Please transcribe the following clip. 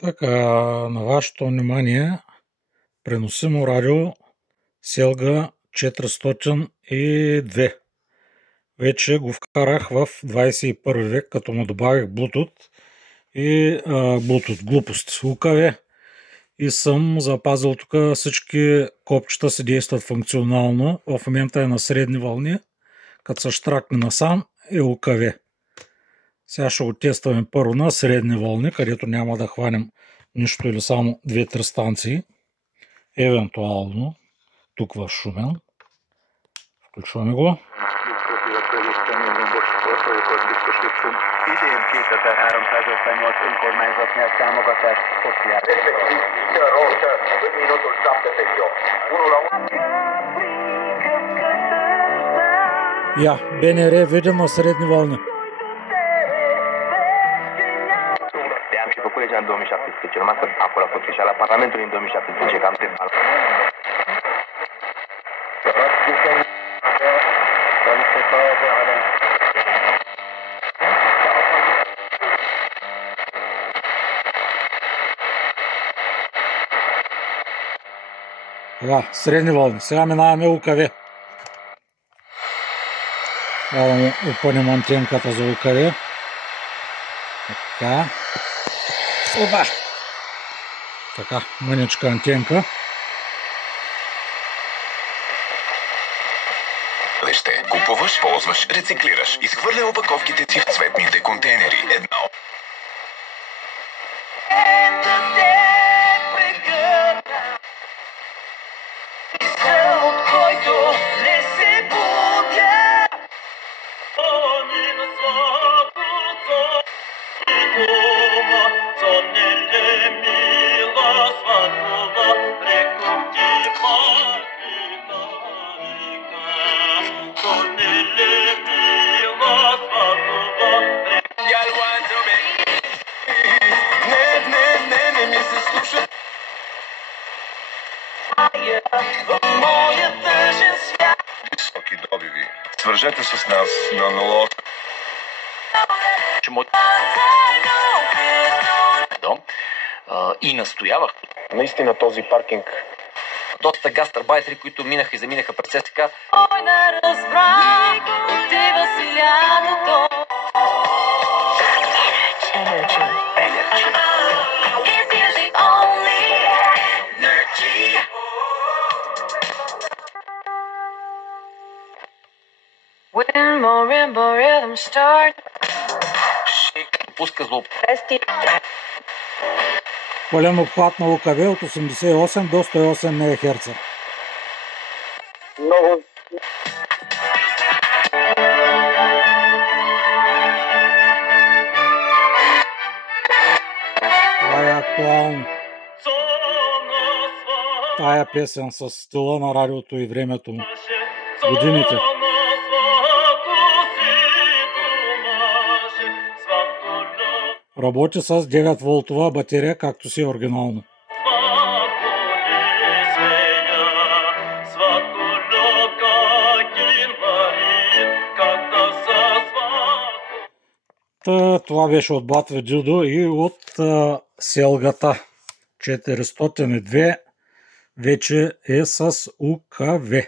Така, на вашето внимание преносимо радио Селга 402. Вече го вкарах в 21 век, като му добавих Bluetooth и Bluetooth глупост, УКВ, и съм запазил тук всички копчета си действат функционално. В момента е на средни вълни, като се щракне насам е УКВ. Сега ще го тестваме първо на средни вълни, където няма да хванем нищо или само 2-3 станции. Евентуално тук в Шумен. Включваме го. БНР видим на средни вълни. Și făcut legea în 2017, rămas acolo a fost și la Parlamentul în 2017, cam timp. Средни вълни. Сега минаваме УКВ. Да му опънем антенката за УКВ. Така. Опа! Така, мъничка антенка. Вижте, купуваш, ползваш, рециклираш. Изхвърля опаковките си в цветните контейнери. Едно. Високи добиви. Свържете с нас на 0. И настоявах. Наистина този паркинг. Доста гастарбайтери, които минаха и заминаха през ССК. Ой, не разбра, отива си лятото. When marimba rhythm start. Пуска злоп. Пълен обхват на УКВ от 88 до 108 МГц. Много. Това е актуално. Тая песен с стила на радиото и времето му. Годините. Работи с 9 волтова батерия, както си е оригинално. Това беше от Батве Дюдо и от Селгата 402 вече е с УКВ.